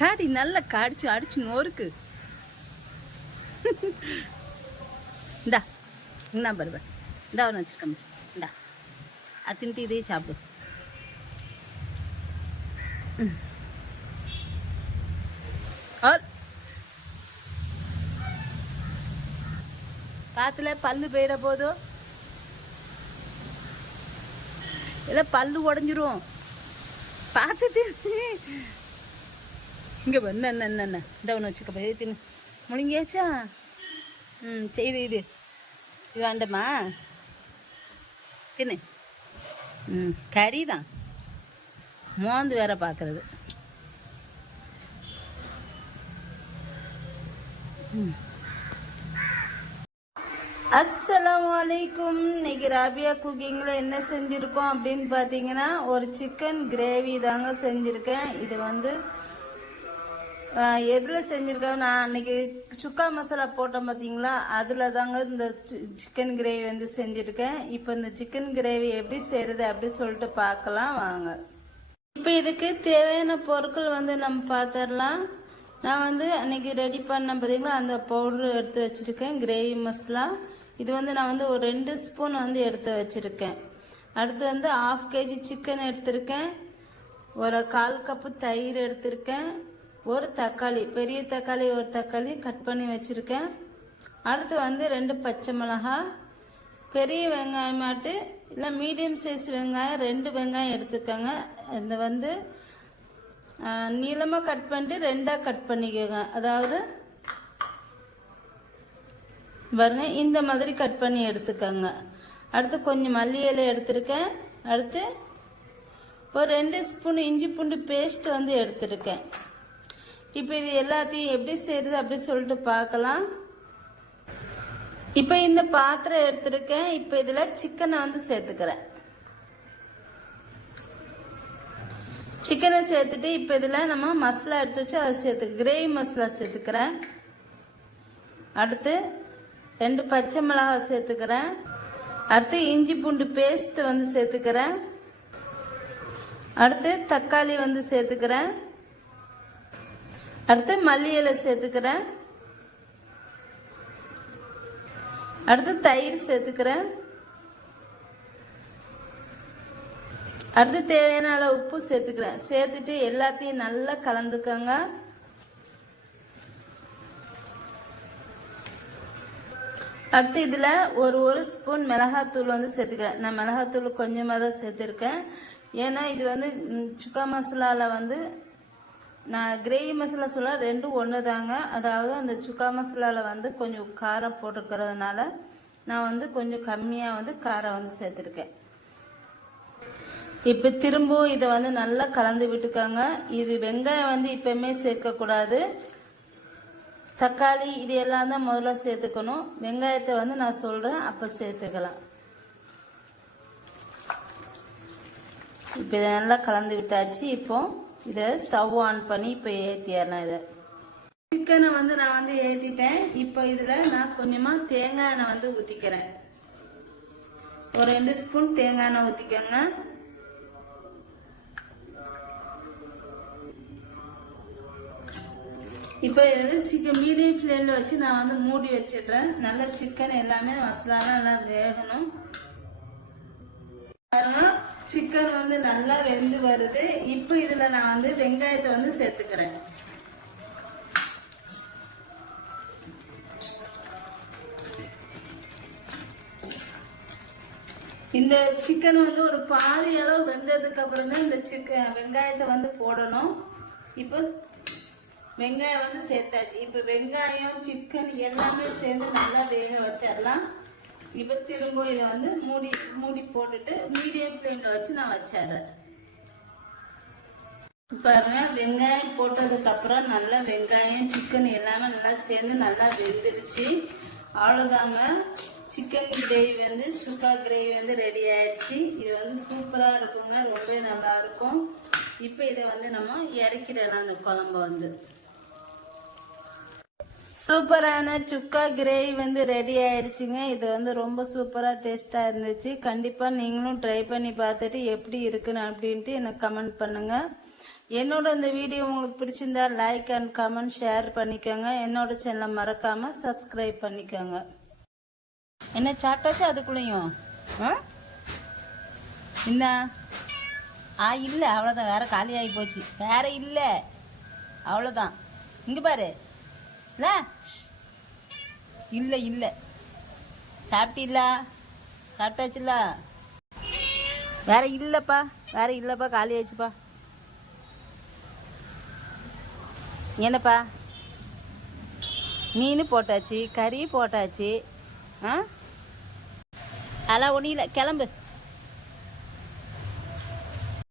காடி நல்லா கடிச்சு அடிச்சு நோருக்கு இந்தா என்ன பருவ இந்தா ஒன்று வச்சுருக்கேன் இந்தா. அது தின்ட்டு இதே சாப்பிடு. காத்துல பல்லு போயிட போதோ இல்லை பல்லு உடஞ்சிரும். பார்த்துட்டு இங்கே என்ன என்ன என்ன என்ன? இந்த ஒன்று வச்சுக்க போய் தின்னு. முழுங்கியாச்சா? ம் செய்து இது. இது வேண்டாமா? தின்னு. ம் கறி தான் மோந்து வேற பார்க்குறது அஸ்ஸலாமு அலைக்கும். இன்னைக்கு ராபியா குக்கிங்கில் என்ன செஞ்சுருக்கோம் அப்படின்னு பார்த்தீங்கன்னா ஒரு சிக்கன் கிரேவி தாங்க செஞ்சுருக்கேன். இது வந்து எதில் செஞ்சுருக்கேன் நான் அன்னைக்கு சுக்கா மசாலா போட்டேன் பார்த்தீங்களா அதில் தாங்க இந்த சிக்கன் கிரேவி வந்து செஞ்சுருக்கேன். இப்போ இந்த சிக்கன் கிரேவி எப்படி செய்கிறது அப்படி சொல்லிட்டு பார்க்கலாம் வாங்க. இப்போ இதுக்கு தேவையான பொருட்கள் வந்து நம்ம பார்த்துடலாம் நான் வந்து அன்னைக்கு ரெடி பண்ண பார்த்தீங்களா அந்த பவுடர் எடுத்து வச்சுருக்கேன் கிரேவி மசாலா. இது வந்து நான் வந்து ஒரு ரெண்டு ஸ்பூன் வந்து எடுத்து வச்சுருக்கேன். அடுத்து வந்து ஆஃப் கேஜி சிக்கன் எடுத்திருக்கேன். ஒரு கால் கப்பு தயிர் எடுத்திருக்கேன். ஒரு தக்காளி பெரிய தக்காளி ஒரு தக்காளி கட் பண்ணி வச்சுருக்கேன். அடுத்து வந்து ரெண்டு பச்சை மிளகா பெரிய வெங்காயமாட்டு இல்லை மீடியம் சைஸ் வெங்காயம் ரெண்டு வெங்காயம் எடுத்துக்கோங்க. இந்த வந்து நீளமாக கட் பண்ணிட்டு ரெண்டாக கட் பண்ணிக்கோங்க. அதாவது பாருங்க இந்த மாதிரி கட் பண்ணி எடுத்துக்கோங்க. அடுத்து கொஞ்சம் மல்லி இலை எடுத்திருக்கேன். அடுத்து ஒரு ரெண்டு ஸ்பூன் இஞ்சி பூண்டு பேஸ்ட் வந்து எடுத்திருக்கேன். இப்போ இது எல்லாத்தையும் எப்படி செய்கிறது அப்படி சொல்லிட்டு பார்க்கலாம். இப்போ இந்த பாத்திரம் எடுத்திருக்கேன். இப்போ இதில் சிக்கனை வந்து சேர்த்துக்கிறேன். சிக்கனை சேர்த்துட்டு இப்போ இதில் நம்ம மசாலா எடுத்து வச்சு அதை சேர்த்து கிரேவி மசாலா சேர்த்துக்கிறேன். அடுத்து ரெண்டு பச்சை மிளகாய் சேர்த்துக்கிறேன். அடுத்து இஞ்சி பூண்டு பேஸ்ட் வந்து சேர்த்துக்கிறேன். அடுத்து தக்காளி வந்து சேர்த்துக்கிறேன். அடுத்து மல்லி இலை சேர்த்துக்கிறேன். அடுத்து தயிர் சேர்த்துக்கிறேன். அடுத்து தேவையான அளவு உப்பு சேர்த்துக்கிறேன். சேர்த்துட்டு எல்லாத்தையும் நல்லா கலந்துக்கோங்க. அடுத்து இதில் ஒரு ஒரு ஸ்பூன் மிளகாத்தூள் வந்து சேர்த்துக்கிறேன். நான் மிளகாத்தூள் கொஞ்சமாக தான் சேர்த்துருக்கேன். ஏன்னா இது வந்து சுக்கா மசாலாவில் வந்து நான் கிரேவி மசாலா சொல்ல ரெண்டும் ஒன்று தாங்க அதாவது அந்த சுக்கா மசாலாவில் வந்து கொஞ்சம் காரம் போட்டுக்கிறதுனால நான் வந்து கொஞ்சம் கம்மியாக வந்து காரம் வந்து சேர்த்துருக்கேன். இப்போ திரும்பவும் இதை வந்து நல்லா கலந்து விட்டுக்கோங்க. இது வெங்காயம் வந்து எப்பயுமே சேர்க்கக்கூடாது. தக்காளி இது எல்லாம் தான் முதல்ல சேர்த்துக்கணும். வெங்காயத்தை வந்து நான் சொல்கிறேன் அப்போ சேர்த்துக்கலாம். இப்போ இதை நல்லா கலந்து விட்டாச்சு. இப்போது இதை ஸ்டவ் ஆன் பண்ணி இப்போ ஏற்றிடலாம் இதை. சிக்கனை வந்து நான் வந்து ஏற்றிட்டேன் இப்போ இதில் நான் கொஞ்சமாக தேங்காய் எண்ணெய் வந்து ஊற்றிக்கிறேன் ஒரு ரெண்டு ஸ்பூன் தேங்காய் எண்ணெய் ஊற்றிக்கோங்க இப்போ இது சிக்கன் மீடியம் ஃப்ளேமில் வச்சு நான் வந்து மூடி வச்சிடுறேன். நல்லா சிக்கன் எல்லாமே மசாலாலாம் நல்லா வேகணும். பாருங்க. சிக்கன் வந்து நல்லா வெந்து வருது. இப்போ இதில் நான் வந்து வெங்காயத்தை வந்து சேர்த்துக்கிறேன். இந்த சிக்கன் வந்து ஒரு பாதி அளவு வெந்ததுக்கு அப்புறம் தான் இந்த சிக்கன் வெங்காயத்தை வந்து போடணும். இப்போ வெங்காயம் வந்து சேர்த்தாச்சு. இப்போ வெங்காயம் சிக்கன் எல்லாமே சேர்ந்து நல்லா வேக வச்சிடலாம். இப்போ திரும்ப இதை வந்து மூடி மூடி போட்டுட்டு மீடியம் ஃப்ளேமில் வச்சு நான் வச்சிடுறேன். பாருங்க வெங்காயம் போட்டதுக்கப்புறம் நல்லா வெங்காயம் சிக்கன் எல்லாமே நல்லா சேர்ந்து நல்லா வெந்துருச்சு. அவ்வளோதாங்க சிக்கன் கிரேவி வந்து சுக்கா கிரேவி வந்து ரெடி ஆயிடுச்சு. இது வந்து சூப்பராக இருக்குங்க. ரொம்பவே நல்லா இருக்கும். இப்போ இதை வந்து நம்ம இறக்கிடலாம் அந்த குழம்ப வந்து. சூப்பரான சுக்கா கிரேவி வந்து ரெடி ஆயிடுச்சுங்க இது வந்து ரொம்ப சூப்பராக டேஸ்ட்டாக இருந்துச்சு. கண்டிப்பாக நீங்களும் ட்ரை பண்ணி பார்த்துட்டு எப்படி இருக்குன்னு அப்படின்ட்டு எனக்கு கமெண்ட் பண்ணுங்கள் என்னோட இந்த வீடியோ உங்களுக்கு பிடிச்சிருந்தா லைக் அண்ட் கமெண்ட் ஷேர் பண்ணிக்கோங்க. என்னோட சேனலை மறக்காம சப்ஸ்கிரைப் பண்ணிக்கோங்க. என்ன சாப்பிட்டாச்சு அதுக்குள்ளேயும்? என்ன? ஆ இல்லை. அவ்வளோதான் வேற காலி ஆகி போச்சு. வேற இல்லை. அவ்வளோதான் இங்கே பாரு. இல்லை இல்லை. சாப்பிட்டீங்களா சாப்பிட்டீல்ல சாப்பிட்டாச்சுல்ல வேற இல்லைப்பா. வேற இல்லைப்பா. காலி ஆயிடுச்சுப்பா. என்னப்பா? மீன் போட்டாச்சு கறி போட்டாச்சு ஆ? அதெல்லாம் ஒன்றும் இல்லை. கிளம்பு.